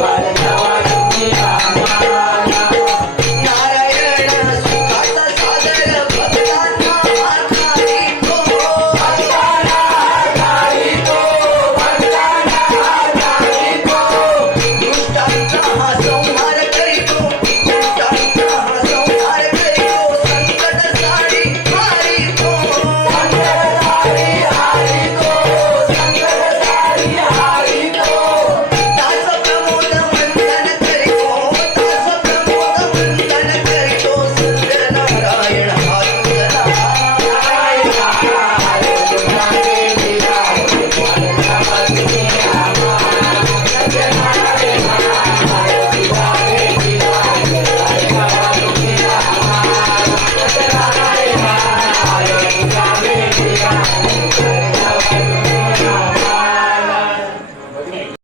Bye.